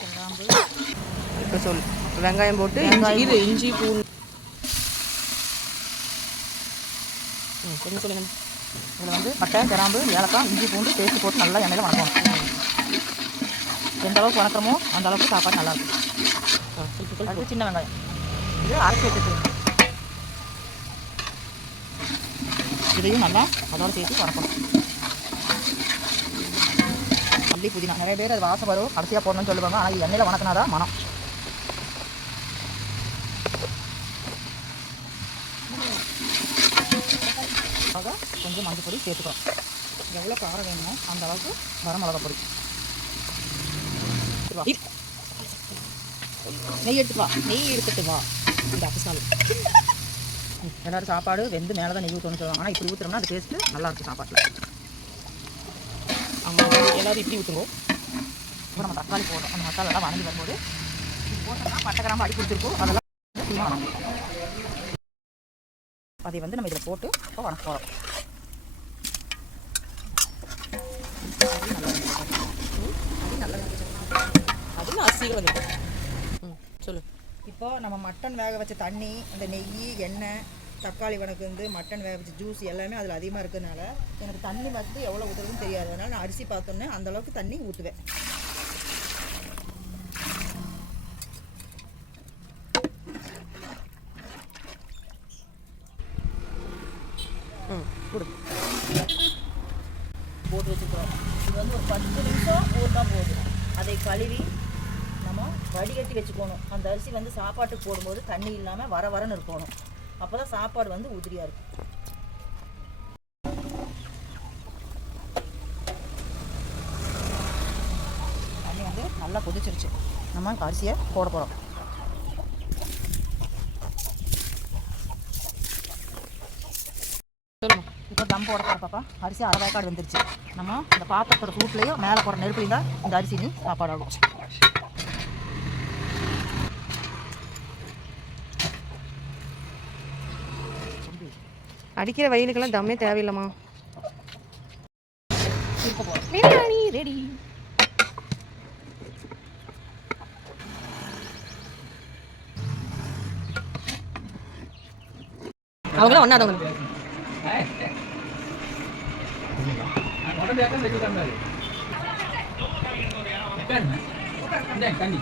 கிராம்பு இப்போ சொல் வெங்காயம் போட்டு இது இஞ்சி பூண்டு கொஞ்சம் சொல்லுங்கள். இதில் வந்து பட்டை கிராம்பு ஏலக்காய் இஞ்சி பூண்டு பேஸ்ட் போட்டு நல்லா எண்ணெயில் வணக்கணும். எந்த அளவுக்கு வணக்கிறோமோ அந்த அளவுக்கு சாப்பாடு நல்லாயிருக்கும். அது சின்ன வெங்காயம் இது அரைச்சி வச்சுட்டு இதையும் நல்லா அதோடு சேர்த்து வணக்கணும். மல்லி புதினா நிறைய பேர் அது வாசம் வரும் கடைசியாக போடணும்னு சொல்லுவாங்க. ஆனால் எண்ணெயில் வணக்கினாதான் மனம். கொஞ்சம் மஞ்சள் பொடி சேர்த்துக்கலாம். எவ்வளோ காரம் வேணுமோ அந்த அளவுக்கு வரமிளகா பொடி. நெய் எடுத்துட்டு வா இந்த அபிசாலு. எல்லோரும் சாப்பாடு வெந்து மேலே தான் நெய் ஊற்றணும்னு சொல்லுவாங்க. ஆனால் இப்படி ஊற்றுறோம்னா அது டேஸ்ட்டு நல்லாயிருக்கும் சாப்பாட்டில். எல்லோரும் இப்படி ஊற்றுவோம். இப்போ நம்ம தக்காளி போடுறோம். அந்த மசாலாலாம் வணங்கி வரும்போது போட்டோம்னா பட்டை கிராம்பு அடி பிடிச்சிருக்கும். அதெல்லாம் சீக்கிரமாக வணங்கும். அதை வந்து நம்ம இதில் போட்டு இப்போ வணக்க போகிறோம். அது நான் சீக்கிரம் வந்து சொல்லு. இப்போ நம்ம மட்டன் வேக வச்ச தண்ணி, அந்த நெய், எண்ணெய், தக்காளி வணக்கு வந்து மட்டன் வேக வச்ச ஜூஸ் எல்லாமே அதில் அதிகமாக இருக்கிறதுனால எனக்கு தண்ணி வந்து எவ்வளோ ஊற்றுறதுன்னு தெரியாது. அதனால் நான் அரிசி பார்த்தோன்னே அந்தளவுக்கு தண்ணி ஊற்றுவேன். போட்டு வச்சுக்கிறோம். இது வந்து ஒரு 10 நிமிஷம் ஊறினா போதும். அதை கழுவி நம்ம வடிகட்டி வச்சுக்கணும். அந்த அரிசி வந்து சாப்பாட்டுக்கு போடும்போது தண்ணி இல்லாமல் வரன்னு இருக்கணும். அப்போ தான் சாப்பாடு வந்து உதிரியாக இருக்கும். தண்ணி வந்து நல்லா கொதிச்சிருச்சு. நம்ம அரிசியை போட போகிறோம். இப்போ தம் போட போகிற பாப்பா அரிசி அரை வேக்காடு வந்துருச்சு. நம்ம இந்த பாத்திரத்தோட சூட்லேயும் மேலே போகிற நெருப்புலையும் தான் இந்த அரிசி நீ சாப்பாடு ஆகும். அடிக்கிற வெயிலுக்கெல்லாம் தம்மே தேவையில்லைம்மா. பிரியாணி ரெடி. அவங்களும் ஒன்றாதவங்க தண்ணி